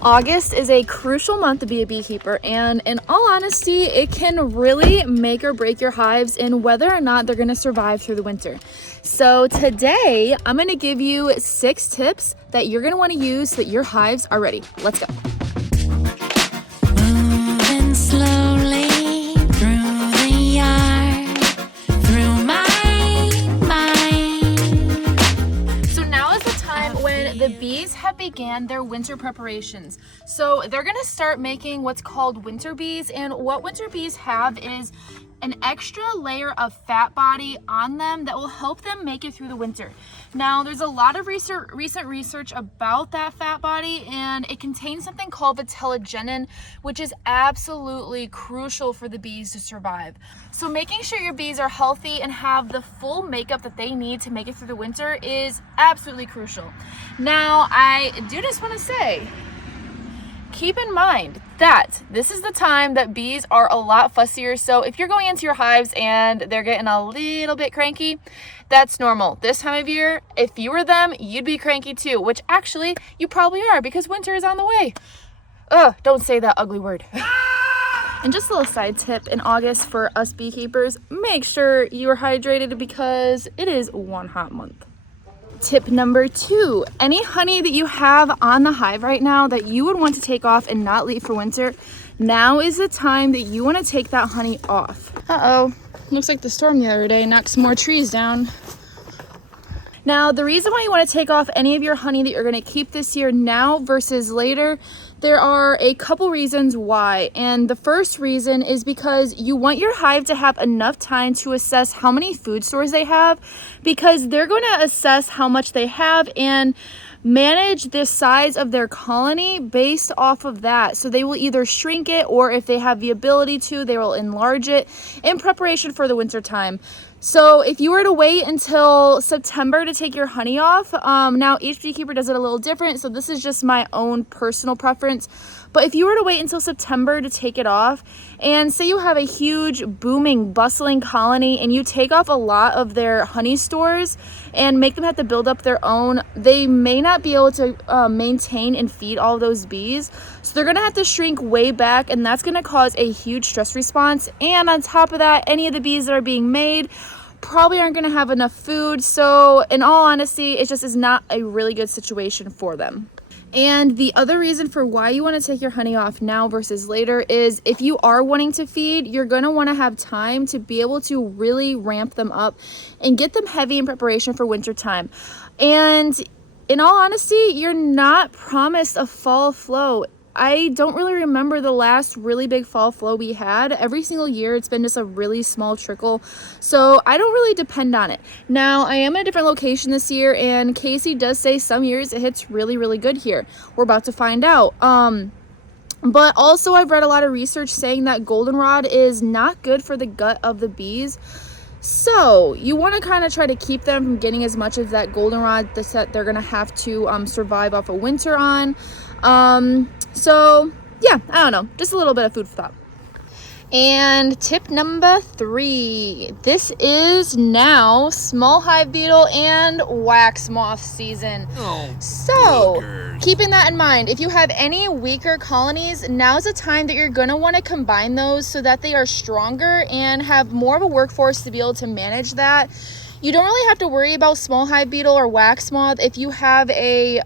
August is a crucial month to be a beekeeper, and in all honesty, it can really make or break your hives in whether or not they're going to survive through the winter. So today, I'm going to give you 6 tips that you're going to want to use so that your hives are ready. Let's go. Moving slowly through the yard, through my mind. So now is the time when the bees have began their winter preparations. So they're gonna start making what's called winter bees, and what winter bees have is an extra layer of fat body on them that will help them make it through the winter. Now, there's a lot of recent research about that fat body, and it contains something called vitellogenin, which is absolutely crucial for the bees to survive. So making sure your bees are healthy and have the full makeup that they need to make it through the winter is absolutely crucial. Now, I do just want to say, keep in mind that this is the time that bees are a lot fussier. So if you're going into your hives and they're getting a little bit cranky, that's normal. This time of year, if you were them, you'd be cranky too, which actually you probably are because winter is on the way. Ugh, don't say that ugly word. And just a little side tip in August for us beekeepers, make sure you are hydrated because it is one hot month. Tip number 2, any honey that you have on the hive right now that you would want to take off and not leave for winter, now is the time that you want to take that honey off. Uh-oh, looks like the storm the other day knocked some more trees down. Now, the reason why you want to take off any of your honey that you're going to keep this year now versus later, there are a couple reasons why. And the first reason is because you want your hive to have enough time to assess how many food stores they have, because they're going to assess how much they have and manage the size of their colony based off of that. So they will either shrink it, or if they have the ability to, they will enlarge it in preparation for the winter time. So if you were to wait until September to take your honey off, now each beekeeper does it a little different, so this is just my own personal preference. But if you were to wait until September to take it off, and say you have a huge, booming, bustling colony, and you take off a lot of their honey stores and make them have to build up their own, they may not be able to maintain and feed all those bees. So they're gonna have to shrink way back, and that's gonna cause a huge stress response. And on top of that, any of the bees that are being made probably aren't gonna have enough food. So in all honesty, it just is not a really good situation for them. And the other reason for why you want to take your honey off now versus later is if you are wanting to feed, you're going to want to have time to be able to really ramp them up and get them heavy in preparation for winter time. And in all honesty, you're not promised a fall flow. I don't really remember the last really big fall flow we had. Every single year, it's been just a really small trickle. So I don't really depend on it. Now, I am in a different location this year, and Casey does say some years it hits really, really good here. We're about to find out. But also, I've read a lot of research saying that goldenrod is not good for the gut of the bees. So you want to kind of try to keep them from getting as much of that goldenrod that they're going to have to survive off of winter on. So yeah, I don't know, just a little bit of food for thought. And tip number 3, this is now small hive beetle and wax moth season. So keeping that in mind, if you have any weaker colonies, now is the time that you're going to want to combine those so that they are stronger and have more of a workforce to be able to manage that. You don't really have to worry about small hive beetle or wax moth if you have a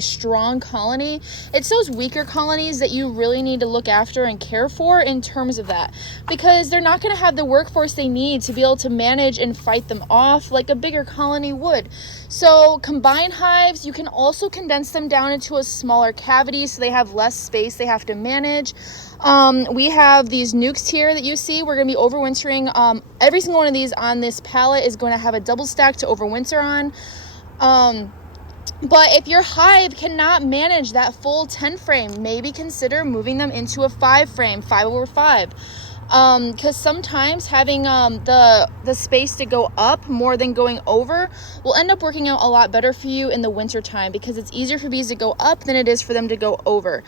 strong colony. It's those weaker colonies that you really need to look after and care for in terms of that, because they're not going to have the workforce they need to be able to manage and fight them off like a bigger colony would. So combined hives, you can also condense them down into a smaller cavity so they have less space they have to manage. We have these nukes here that you see. We're going to be overwintering. Every single one of these on this pallet is going to have a double stack to overwinter on. But if your hive cannot manage that full 10 frame, maybe consider moving them into a 5 frame, 5/5. Because sometimes having the space to go up more than going over will end up working out a lot better for you in the winter time, because it's easier for bees to go up than it is for them to go over.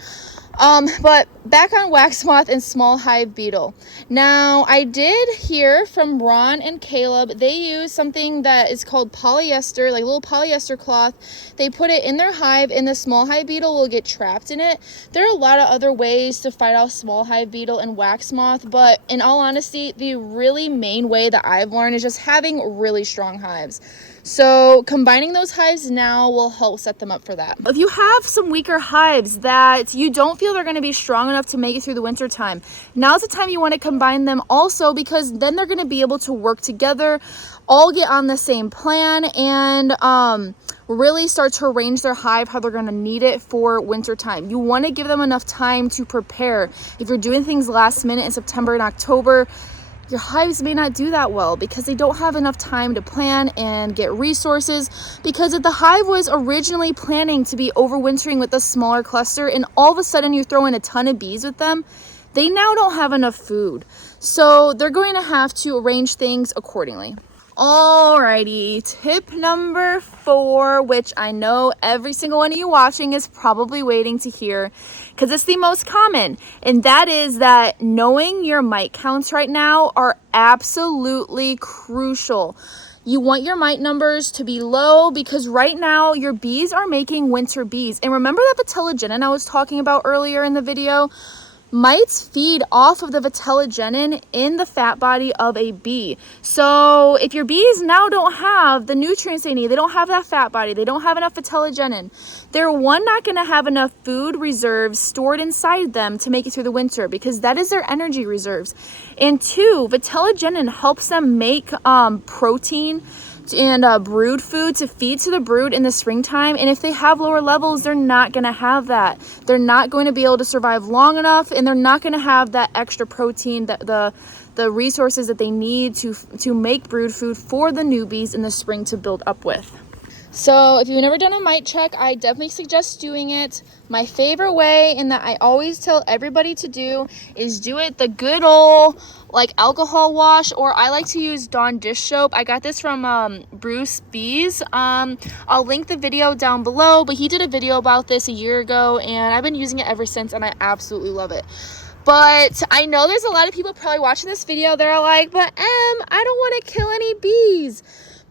But back on wax moth and small hive beetle. Now, I did hear from Ron and Caleb, they use something that is called polyester, like a little polyester cloth. They put it in their hive and the small hive beetle will get trapped in it. There are a lot of other ways to fight off small hive beetle and wax moth, but in all honesty, the really main way that I've learned is just having really strong hives. So combining those hives now will help set them up for that. If you have some weaker hives that you don't feel they're going to be strong enough to make it through the winter time, now's the time you want to combine them also, because then they're going to be able to work together, all get on the same plan, and really start to arrange their hive how they're going to need it for winter time. You want to give them enough time to prepare. If you're doing things last minute in September and October, your hives may not do that well because they don't have enough time to plan and get resources. Because if the hive was originally planning to be overwintering with a smaller cluster and all of a sudden you throw in a ton of bees with them, they now don't have enough food. So they're going to have to arrange things accordingly. Alrighty, tip number 4, which I know every single one of you watching is probably waiting to hear because it's the most common, and that is that knowing your mite counts right now are absolutely crucial. You want your mite numbers to be low because right now your bees are making winter bees. And remember that vitellogenin I was talking about earlier in the video? Mites feed off of the vitellogenin in the fat body of a bee. So if your bees now don't have the nutrients they need, they don't have that fat body, they don't have enough vitellogenin, they're not going to have enough food reserves stored inside them to make it through the winter because that is their energy reserves. And 2, vitellogenin helps them make protein and brood food to feed to the brood in the springtime. And if they have lower levels, they're not going to have that. They're not going to be able to survive long enough, and they're not going to have that extra protein, that the resources that they need to make brood food for the newbies in the spring to build up with. So if you've never done a mite check, I definitely suggest doing it. My favorite way, and that I always tell everybody to do, is do it the good old like alcohol wash, or I like to use Dawn dish soap. I got this from Bruce Bees. I'll link the video down below, but he did a video about this a year ago and I've been using it ever since and I absolutely love it. But I know there's a lot of people probably watching this video that are like, but I don't want to kill any bees.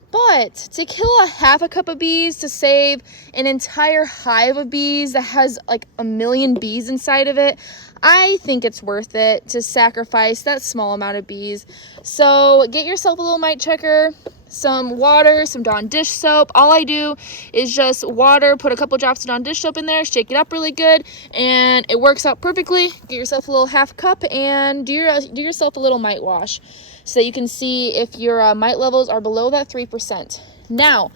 But to kill a half a cup of bees to save an entire hive of bees that has like 1 million bees inside of it, I think it's worth it to sacrifice that small amount of bees. So get yourself a little mite checker, some water, some Dawn dish soap. All I do is just water, put a couple drops of Dawn dish soap in there, shake it up really good, and it works out perfectly. Get yourself a little half cup and do yourself a little mite wash so that you can see if your mite levels are below that 3%. Now,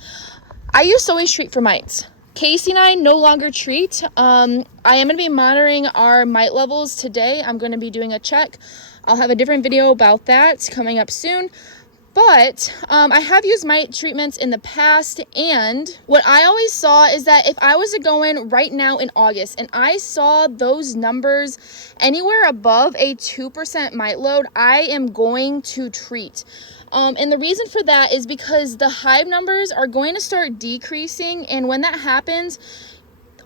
I used to always treat for mites. Casey and I no longer treat. I am going to be monitoring our mite levels today. I'm going to be doing a check. I'll have a different video about that coming up soon. But I have used mite treatments in the past, and what I always saw is that if I was to go in right now in August and I saw those numbers anywhere above a 2% mite load, I am going to treat. And the reason for that is because the hive numbers are going to start decreasing, and when that happens,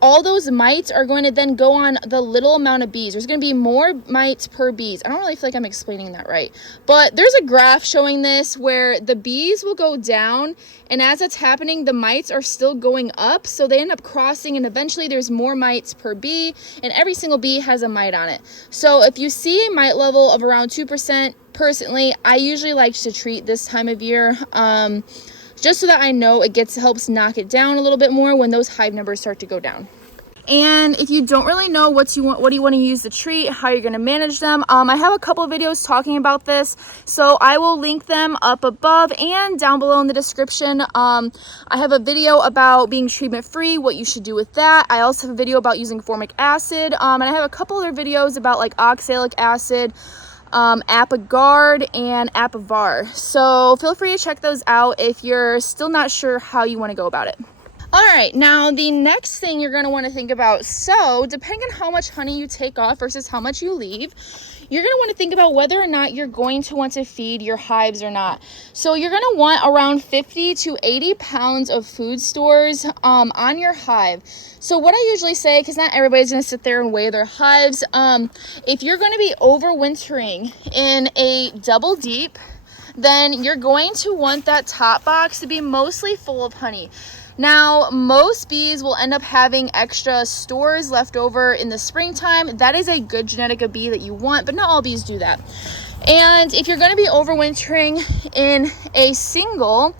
all those mites are going to then go on the little amount of bees. There's going to be more mites per bees. I don't really feel like I'm explaining that right. But there's a graph showing this where the bees will go down, and as that's happening, the mites are still going up. So they end up crossing, and eventually there's more mites per bee, and every single bee has a mite on it. So if you see a mite level of around 2%, personally, I usually like to treat this time of year. Just so that I know it helps knock it down a little bit more when those hive numbers start to go down. And if you don't really know what do you want to use to treat, how you're going to manage them, I have a couple of videos talking about this, so I will link them up above and down below in the description. I have a video about being treatment free, what you should do with that. I also have a video about using formic acid, and I have a couple other videos about like oxalic acid, Apagard, and Apavar. So feel free to check those out if you're still not sure how you want to go about it. All right, now the next thing you're going to want to think about, so depending on how much honey you take off versus how much you leave, you're going to want to think about whether or not you're going to want to feed your hives or not. So you're going to want around 50 to 80 pounds of food stores on your hive. So what I usually say, because not everybody's going to sit there and weigh their hives, if you're going to be overwintering in a double deep, then you're going to want that top box to be mostly full of honey. Now, most bees will end up having extra stores left over in the springtime. That is a good genetic of bee that you want, but not all bees do that. And if you're going to be overwintering in a single,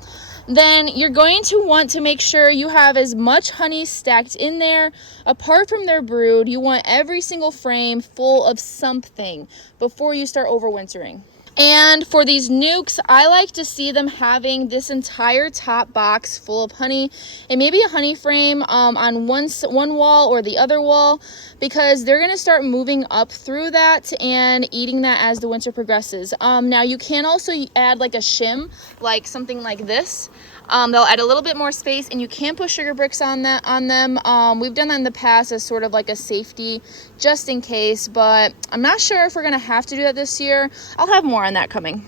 then you're going to want to make sure you have as much honey stacked in there. Apart from their brood, you want every single frame full of something before you start overwintering. And for these nukes, I like to see them having this entire top box full of honey, and maybe a honey frame on one wall or the other wall, because they're going to start moving up through that and eating that as the winter progresses. Now you can also add like a shim, like something like this. They'll add a little bit more space, and you can put sugar bricks on them. We've done that in the past as sort of like a safety just in case, but I'm not sure if we're gonna have to do that this year. I'll have more on that coming.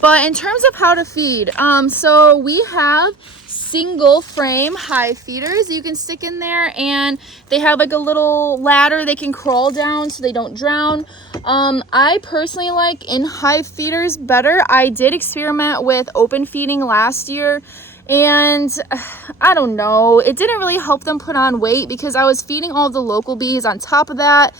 But in terms of how to feed, so we have single frame hive feeders you can stick in there, and they have like a little ladder they can crawl down so they don't drown. I personally like in hive feeders better. I did experiment with open feeding last year, and I don't know, it didn't really help them put on weight because I was feeding all the local bees on top of that,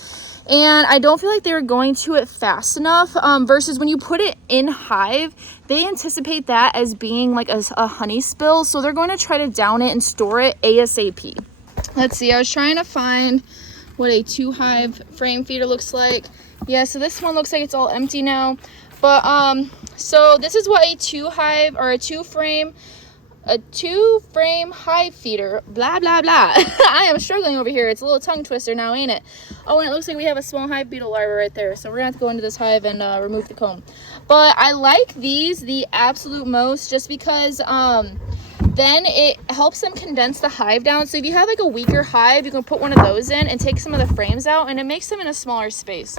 and I don't feel like they were going to it fast enough, versus when you put it in hive, they anticipate that as being like a honey spill, so they're going to try to down it and store it ASAP. Let's see, I was trying to find what a 2 hive frame feeder looks like. Yeah, so this one looks like it's all empty now, but so this is what a 2 hive or a 2 frame hive feeder, blah blah blah. I am struggling over here. It's a little tongue twister now, ain't it? Oh, and it looks like we have a small hive beetle larva right there, so we're gonna have to go into this hive and remove the comb. But I like these the absolute most, just because then it helps them condense the hive down. So if you have like a weaker hive, you can put one of those in and take some of the frames out, and it makes them in a smaller space.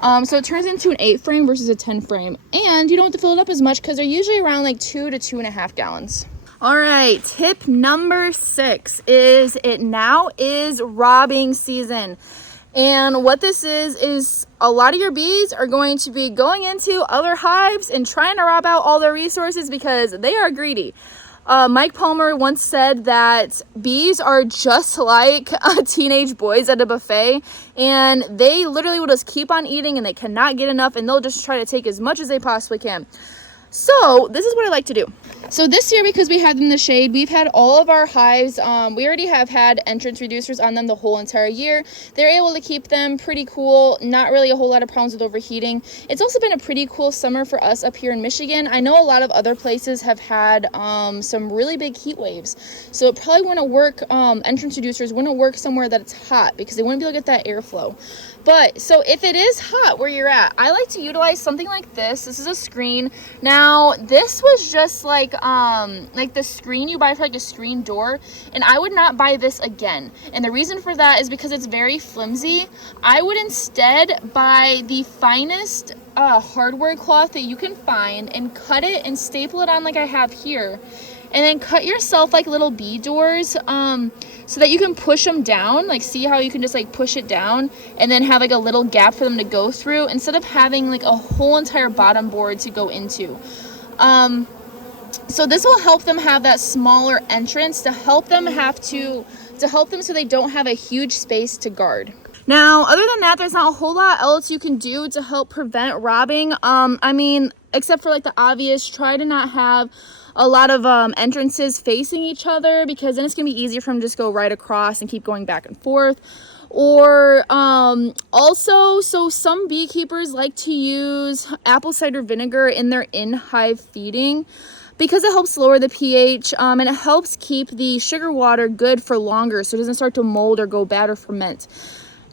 So it turns into an 8 frame versus a 10 frame, and you don't have to fill it up as much because they're usually around like 2 to 2.5 gallons. All right, tip number 6 is it now is robbing season. And what this is a lot of your bees are going to be going into other hives and trying to rob out all their resources because they are greedy. Mike Palmer once said that bees are just like teenage boys at a buffet, and they literally will just keep on eating and they cannot get enough, and they'll just try to take as much as they possibly can. So this is what I like to do. So this year, because we had them in the shade, we've had all of our hives, we already have had entrance reducers on them the whole entire year. They're able to keep them pretty cool, not really a whole lot of problems with overheating. It's also been a pretty cool summer for us up here in Michigan. I know a lot of other places have had some really big heat waves, so it probably wouldn't work, entrance reducers wouldn't work somewhere that it's hot because they wouldn't be able to get that airflow. But so if it is hot where you're at, I like to utilize something like this. This is a screen. Now this was just like the screen you buy for like a screen door, and I would not buy this again. And the reason for that is because it's very flimsy. I would instead buy the finest hardware cloth that you can find and cut it and staple it on like I have here. And then cut yourself like little bee doors so that you can push them down. Like, see how you can just like push it down and then have like a little gap for them to go through instead of having like a whole entire bottom board to go into. So this will help them have that smaller entrance to help them so they don't have a huge space to guard. Now, other than that, there's not a whole lot else you can do to help prevent robbing. I mean, except for like the obvious, try to not have a lot of entrances facing each other, because then it's gonna be easier for them to just go right across and keep going back and forth. Or also, so some beekeepers like to use apple cider vinegar in their in-hive feeding because it helps lower the pH, and it helps keep the sugar water good for longer so it doesn't start to mold or go bad or ferment.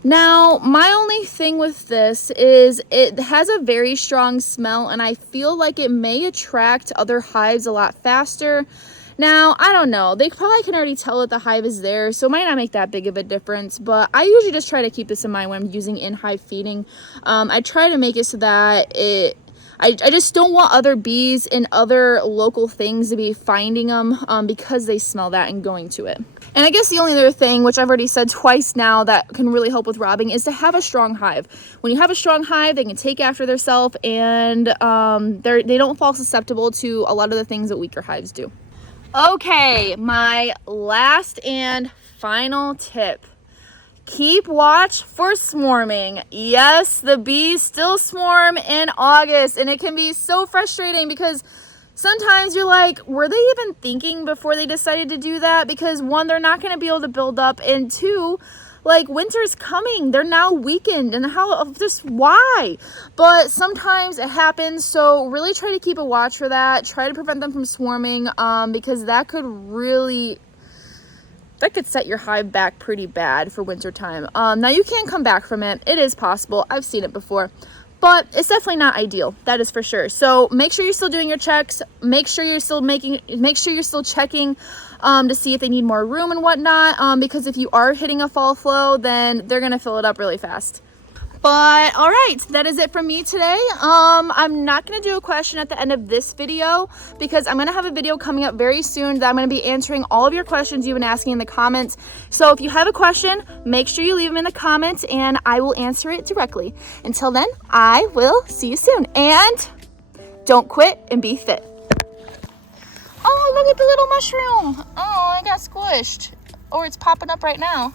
Now, my only thing with this is it has a very strong smell, and I feel like it may attract other hives a lot faster. Now, I don't know. They probably can already tell that the hive is there, so it might not make that big of a difference. But I usually just try to keep this in mind when I'm using in-hive feeding. I try to make it so that I just don't want other bees and other local things to be finding them because they smell that and going to it. And I guess the only other thing, which I've already said twice now, that can really help with robbing is to have a strong hive. When you have a strong hive, they can take after themselves, and they don't fall susceptible to a lot of the things that weaker hives do. Okay, my last and final tip. Keep watch for swarming. Yes, the bees still swarm in August, and it can be so frustrating because sometimes you're like, were they even thinking before they decided to do that? Because one, they're not going to be able to build up, and two, like, winter's coming. They're now weakened, and just why? But sometimes it happens, so really try to keep a watch for that. Try to prevent them from swarming, because that could set your hive back pretty bad for winter time. Now you can come back from it. It is possible. I've seen it before. But it's definitely not ideal. That is for sure. So make sure you're still doing your checks. Make sure you're still checking to see if they need more room and whatnot. Because if you are hitting a fall flow, then they're gonna fill it up really fast. But all right, that is it from me today. I'm not gonna do a question at the end of this video because I'm gonna have a video coming up very soon that I'm gonna be answering all of your questions you've been asking in the comments. So if you have a question, make sure you leave them in the comments and I will answer it directly. Until then, I will see you soon. And don't quit and be fit. Oh, look at the little mushroom. Oh, I got squished. Or it's popping up right now.